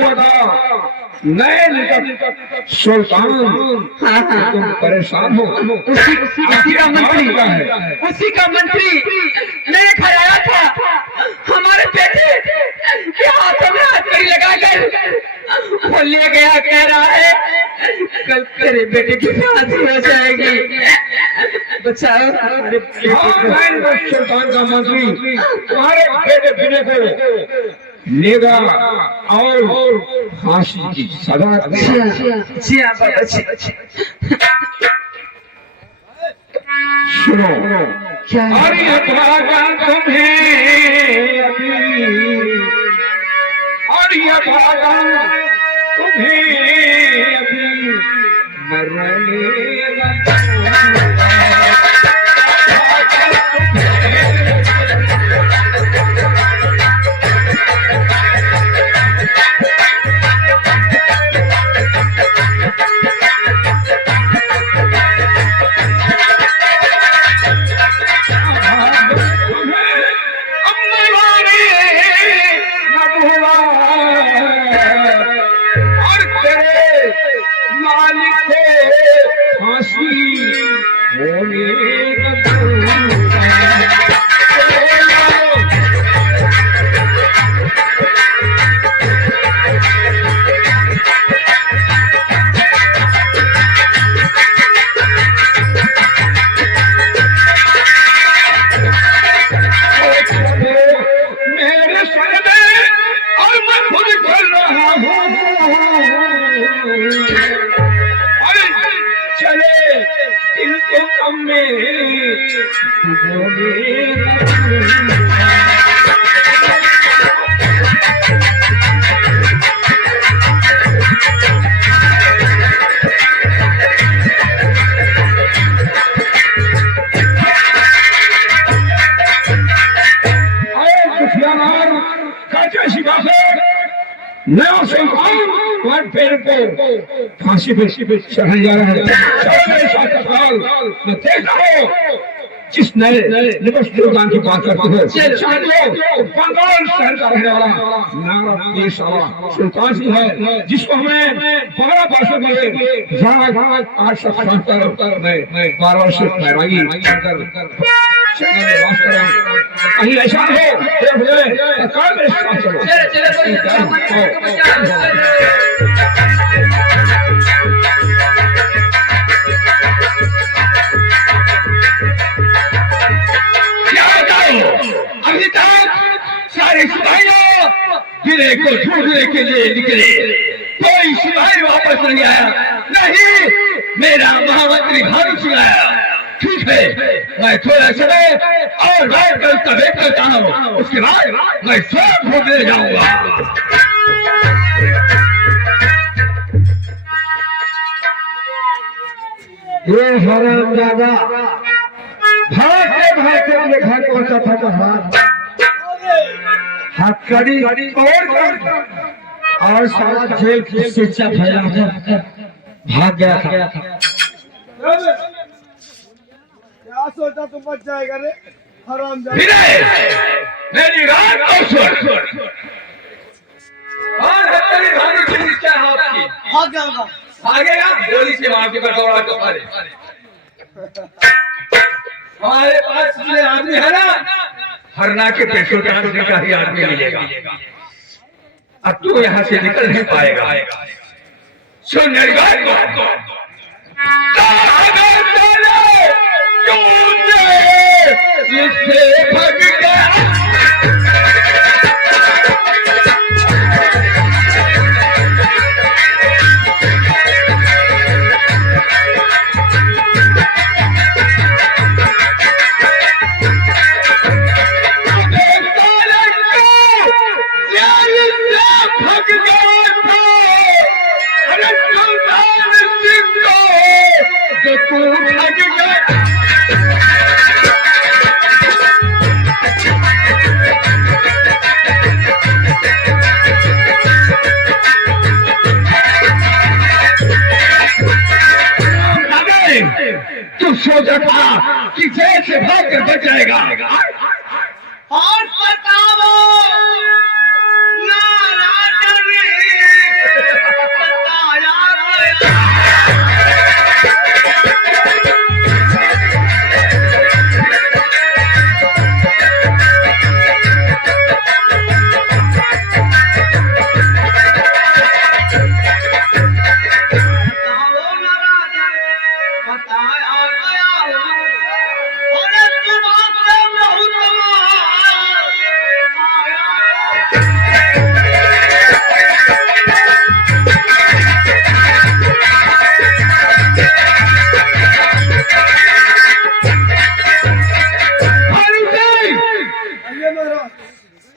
मैं सुल्तान तुम परेशान हो। उसी का मंत्री मेरे घर आया था। हमारे बेटे के हाथों में हथकड़ी लगाकर वो ले गया, कह रहा है कल तेरे बेटे की फांसी हो जाएगी। बचाओ सुल्तान का मंत्री तुम्हारे बेटे बिने को लेगा और फांसी की सजा। जी हाँ बाबा जी। सुनो क्या अरे भागा तुम्हें अभी, और ये भागा तुम्हें अभी मरने फांसी पे चढ़ाया जा रहा है। जिस नए सुल्तान की बात करते हो, बंगाल शहर का रहने वाला नारा सुल्तान सिंह है, जिसको हमें 12 वर्षों में 12 वर्ष पैरागी कहीं ऐसा अभी तक सारे सिपाहियों जिले को ढूंढने के लिए निकले, कोई सिपाही वापस नहीं आया। नहीं, मेरा महामंत्री भानु सिंह आया। ठीक है, मैं थोड़ा समय और बैठ कर उसका वेट करता हूँ, उसके बाद मैं स्वयं ढूंढने जाऊंगा। ये हरामजादा भागते भागते अपने घर पहुंचा था तो हथकड़ी और सारा जेल की शिक्षा फैला भाग गया था। क्या सोचा तुम बच जाएगा रे हरामजादा? मेरी रात और सुन और हथकड़ी भागने की शिक्षा है आपकी। भाग जाऊंगा। भागेगा गोली से मार के कटोरा को मारे। हमारे पास जो आदमी है ना, हरना के पेशों का ही आदमी मिलेगा। अब तू यहाँ से निकल नहीं पाएगा। सुन मेरी बात को, इससे भाग गया। तू सोचा था कि जेल से भागकर बच जाएगा। और बताओ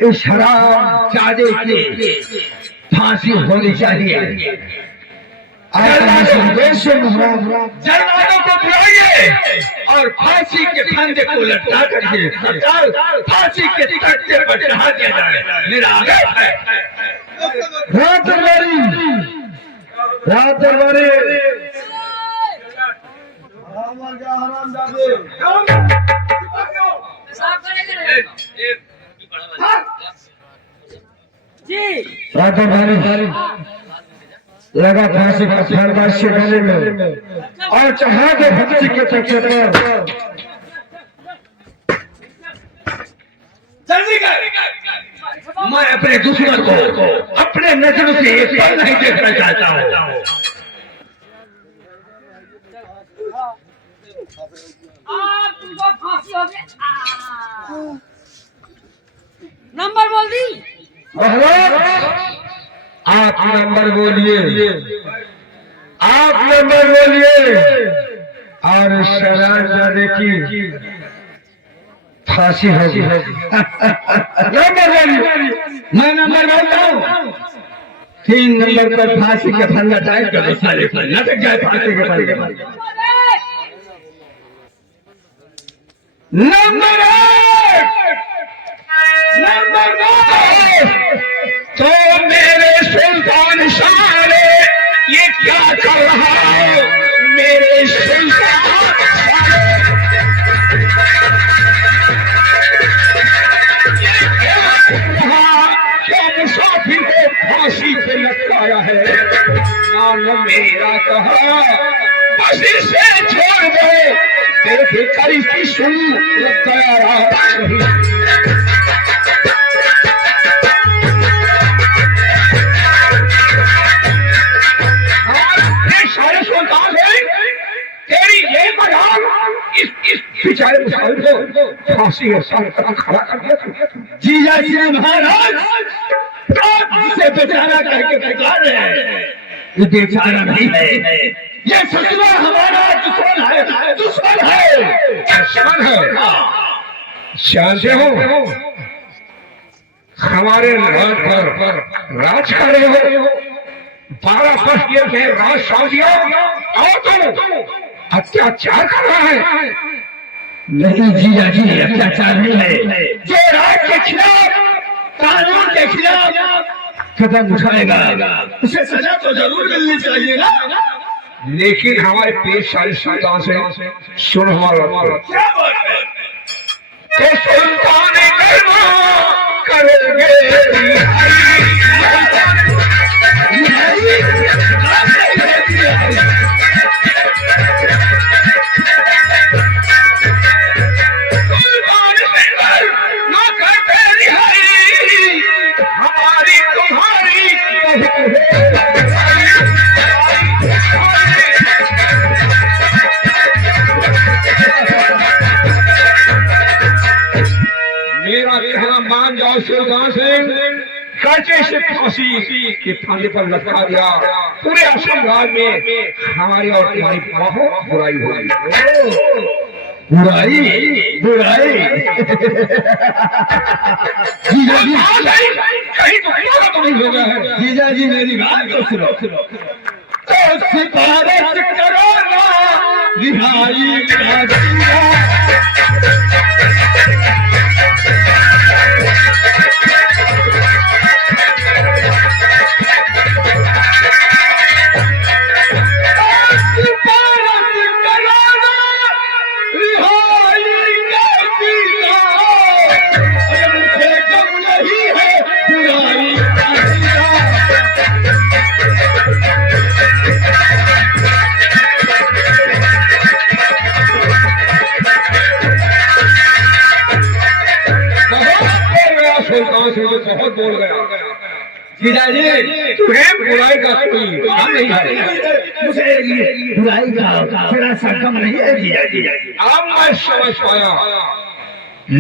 इस हराम जादे की फांसी होनी चाहिए। जल्लादों को बुलाइए और फांसी के फंदे को लटका करके फांसी के तख्ते पर चढ़ा दिया जाए। मेरा आदेश है। रात दरबारी हमार क्या हराम जादे रात दरबारी लगा फांसी का फरमाइश गले में और चढ़ा के फांसी के तख्ते पर। जल्दी कर। मैं अपने दुश्मन को अपने नजरों से एक पल नहीं देखना चाहता हूँ। तुमको फांसी हो गया। नंबर बोल दी। आप नंबर बोलिए, आप नंबर बोलिए और शराब जाने की फांसी होगी। नंबर बोलिए। मैं नंबर बोलता हूँ। 3 नंबर पर फांसी का फंदा टाइट कर साले पर लटक जाए फांसी के फंदे पर। नंबर 1, नंबर 2 तो मेरे सुल्तान शाह ने ये क्या कर रहा है? मेरे सुल्तान क्या मुसाफिर को फांसी पे लटकाया है? नाम मेरा कहा बस इसे छोड़ दो। तेरे करी की सुन गया सारे सुल्तान है तेरी ये बयान इस बेचारे मुसाफिर को फांसी के साथ खड़ा कर दिया। जीजा जी महाराज जिसे बेचारा करके पुकार रहे हैं, ये बेचारा नहीं है, ये ससुरा हमारा दुश्मन है। दुश्मन है, दुश्मन है। जानते हो हमारे राज पर राज कर रहे हो। 12 वर्ष ये थे राज साजिया और तुम अत्याचार कर रहा है। नहीं जीजा जी अत्याचार नहीं है। जो राज के खिलाफ कानून के खिलाफ कदम उठाएगा उसे सजा तो जरूर मिलनी चाहिए ना। लेकिन हमारे पेश सारी सुल्तान से सुन हमारा क्या बात है? तो सुल्तान करोगे हमारी तुम्हारी मेरा कहना मान जाओ सुल्तान सिंह। कर्जे से फांसी के फांदे पर लटका दिया। पूरे असम राज में हमारी और तुम्हारी बहुत बुराई हुई। बुराई बुराई जीजा जी कहीं तो नहीं हो गया है। जीजा जी मेरी बात तो सुनो। तो सिफारिश करो ना रिहाई का दिया। बहुत बोल गया। जीजा जी तुम्हें बुराई का कोई काम नहीं है। मुझे बुराई का थोड़ा सा कम नहीं है जीजा जी। अब मैं समझ पाया।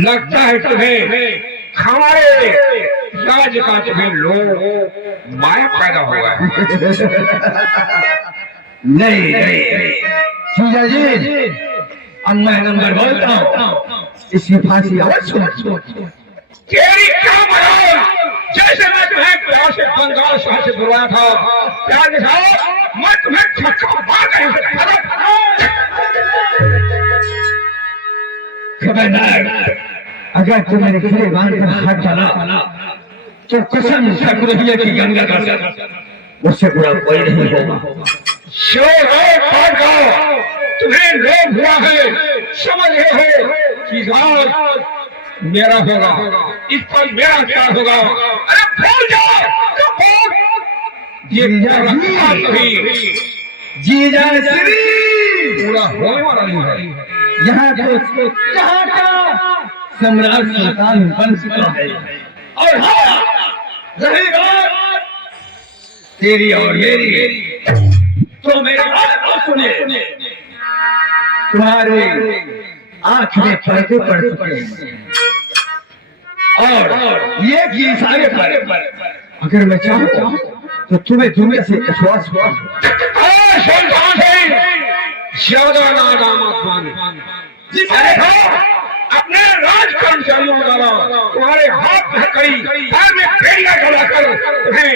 लगता है तुम्हें हमारे राज का तुम्हें लोग माया पैदा हुआ है। नहीं नहीं जीजा जी अब मैं नंबर बोलता हूँ। इसकी फांसी और सुन तेरी क्या मजाल, जैसे मैं तुम्हें प्यार से बंगाल शहर से बुलवाया था, प्यार के साथ मैं तुम्हें छक्का मार खबरदार, अगर तू मेरे गिरेबान पर हाथ डाला तो कसम सकुरहिया की गंगा का उससे बुरा कोई नहीं होगा। शोर हो, तुम्हें लोभ हुआ है, समझ रहे हो कि राज मेरा होगा, इस पर मेरा क्या होगा। अरे भूल जाओ तो भूल, ये जीजा श्री पूरा होने वाला नहीं है। यहाँ का सम्राट सुल्तान बन चुका है, और हाँ रही बात तेरी और मेरी, तो मेरी बात तो सुने। तुम्हारे आंख में पर्दे पड़ चुके हैं, और ये की सारे पर अगर मैं चाहूँ तो तुम्हें दुनिया से विश्वास हुआ। ज्यादा नादान अपने राज कर्मचारियों द्वारा तुम्हारे हाथ में कई पैर में फेरियां डलाकर तुम्हें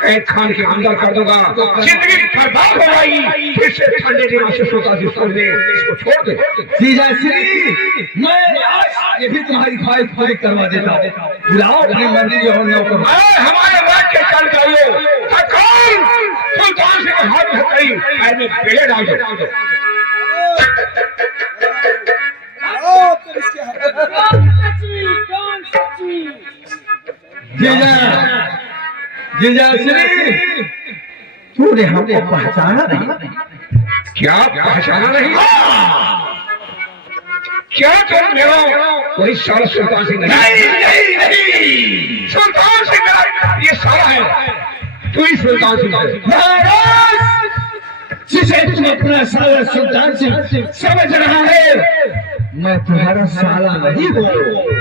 कैद खान के अंदर कर दूंगा, जिंदगी बर्बाद हो गई। फिर से ठंडे दिनों से सोता इसको छोड़ दे। जीजा श्री, मैं आज ये भी तुम्हारी ख्वाहिश पूरी करवा देता हूँ। बुलाओ अपनी मंत्री और नौकर। हमारे राज्य के कर्मचारियों सुल्तान से हाथ में कई पैर में पेड़े डाल दो। जीजा श्री, तूने हमको पहचाना नहीं? क्या पहचाना नहीं? क्या तुम मेरा वही सारा सुल्तान सिंह नहीं? सुल्तान सिंह ये सारा है, तू ही सुल्तान सिंह है। जिसे तुम अपना साला सुल्तान सिंह समझ रहा है, मैं तुम्हारा साला नहीं हूँ।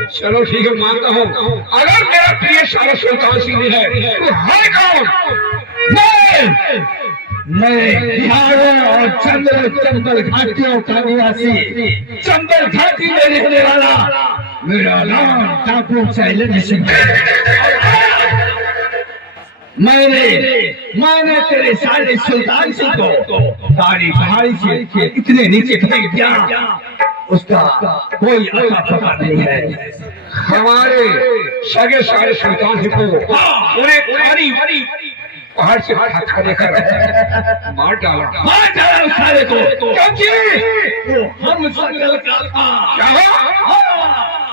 चलो ठीक है, मानता हूँ। अगर मेरा प्रिय साला सुल्तान सिंह है तो है कौन? मैं बिहार और चंबल घाटियों का निवासी, चंबल घाटी में रहने वाला, मेरा नाम टापू चैलेंज सिंह है। मैंने तेरे साले सुल्तान सिंह को पहाड़ी से इतने नीचे फेंक दिया, उसका कोई आता पता नहीं है। हमारे सगे सारे सुल्तान सिंह को उन्हें खाली पहाड़ से धक्का देकर मार डाला उस साले को, क्योंकि वो हम सकल का था।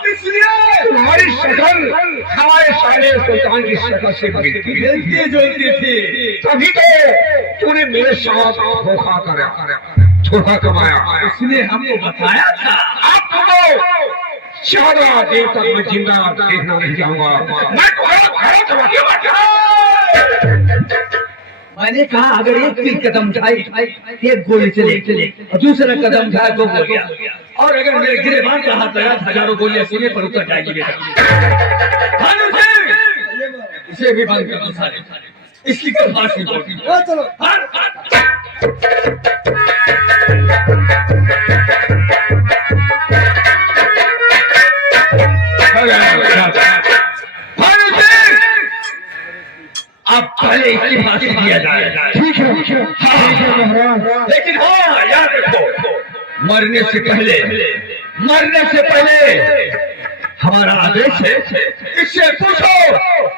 इसलिए तुम्हारी शक्ल हमारे साले सुल्तान की शक्ल से मिलती जुलती थी, तभी तो तूने मेरे साथ धोखा कमाया। इसलिए हमको बताया था। आपको ज्यादा देर तक मैं जिंदा देखना नहीं चाहूंगा। मैं मैंने कहा अगर एक तीन कदम उठाई एक गोली चले और दूसरा कदम उठाया तो हो गया, और अगर मेरे गिरेबान का हाथ लगा हजारों गोलियां सीने पर उतर जाएगी। इसे भी बंद कर दो सारे, इसकी कोई बात नहीं होती। चलो अब पहले इसकी फांसी दिया जाए। ठीक है लेकिन हाँ याद रखो, मरने से पहले हमारा आदेश है, इससे पूछो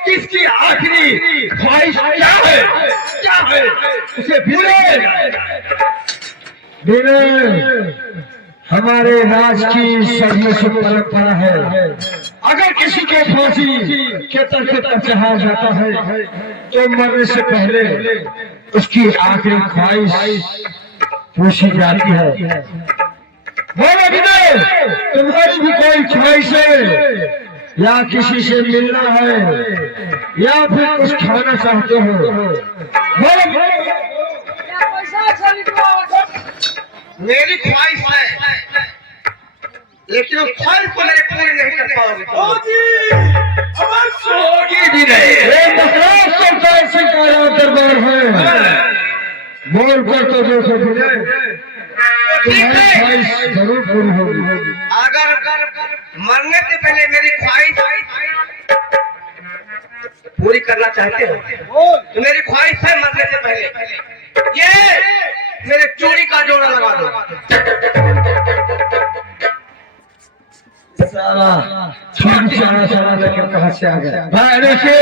किसकी आखिरी ख्वाहिश क्या है, उसे हमारे राज की सदियों से परंपरा है। अगर किसी के फांसी के तख्ते पर चढ़ाया जाता है तो मरने से पहले उसकी आखिरी ख्वाहिश पूछी जाती है। बोलो विनय, तुम्हारी भी कोई ख्वाहिश है, या किसी से मिलना है, या फिर कुछ खाना चाहते हो? मेरी ख्वाहिश है, लेकिन उस ख्वाहिश को मेरे पूरी नहीं कर पाओगे। भी नहीं, सुल्तान सिंह का दरबार है, बोल कर तो देखो तुम्हारी ख्वाहिश जरूर पूरी होगी। अगर मरने से पहले मेरी ख्वाहिश पूरी करना चाहते हो तो मेरी ख्वाहिश है मरने से पहले ये मेरे चूड़ी का जोड़ा लगा दो। सारा लेकर कहाँ से आ गया? भाई से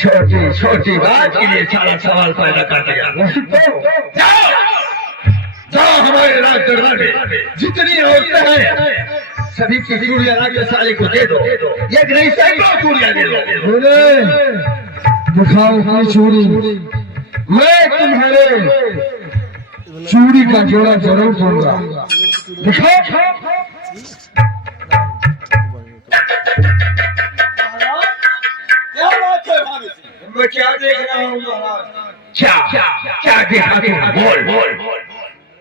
छोटी छोटी बात के लिए सारा सवाल पैदा कर दिया। जाओ जाओ हमारे राज दरबार में जितनी औरतें हैं सभी की चूड़ियां ला के साले को दे दो। एक नहीं सैकड़ों चूड़ियां दे दो। बोले दिखाओ अपनी चूड़ी, मैं तुम्हारे चूड़ी का जोड़ा जरूर दूंगा। दिखाओ। क्या बात है भाभी? मैं क्या देख रहा हूँ महाराज? क्या देखा तुम? बोल बोल।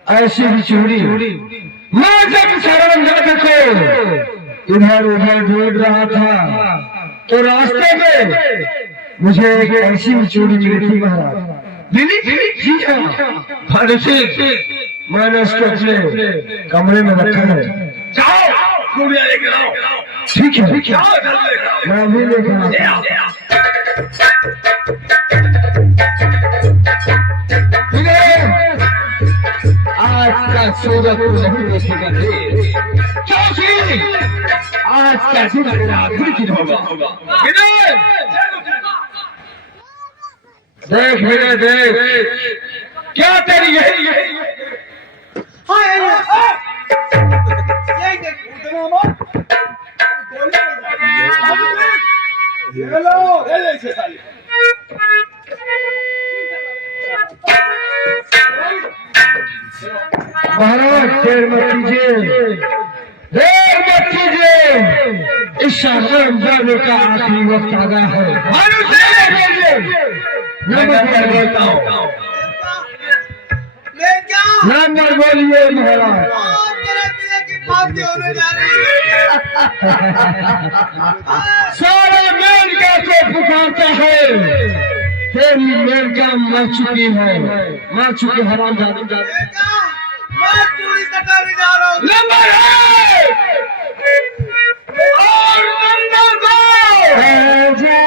ऐसी भी चूड़ी मैं जब सरवंदर को इधर उधर ढूंढ रहा था तो रास्ते में मुझे एक ऐसी भी चूड़ी मिली थी महाराज। जी हाँ, मैंने उसको अपने कमरे में रखा है। जाओ चूड़ियां लेकर आओ। ठीक है जाओ जल्दी लेकर आओ। मैं अभी लेकर आता हूं। आज का सूरज नहीं देखेगा क्योंकि आज का दिन मेरा आखिरी दिन होगा। देख मेरे देख क्या तेरी यही महाराज देर मत कीजिए, इस शहर जाने का आखिरी वक्त आ गया है। बोलता हूँ नंबर बोलिए महाराज। सारे मेनका को पुकारता है, तेरी मेनका मर चुकी है, मर चुकी हराम जादू नंबर है और नंबर दो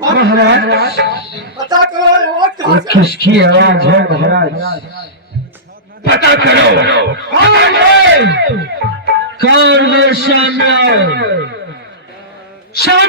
महाराज। पता करो किसकी आवाज है महाराज? पता करो कौन है सामने? सामने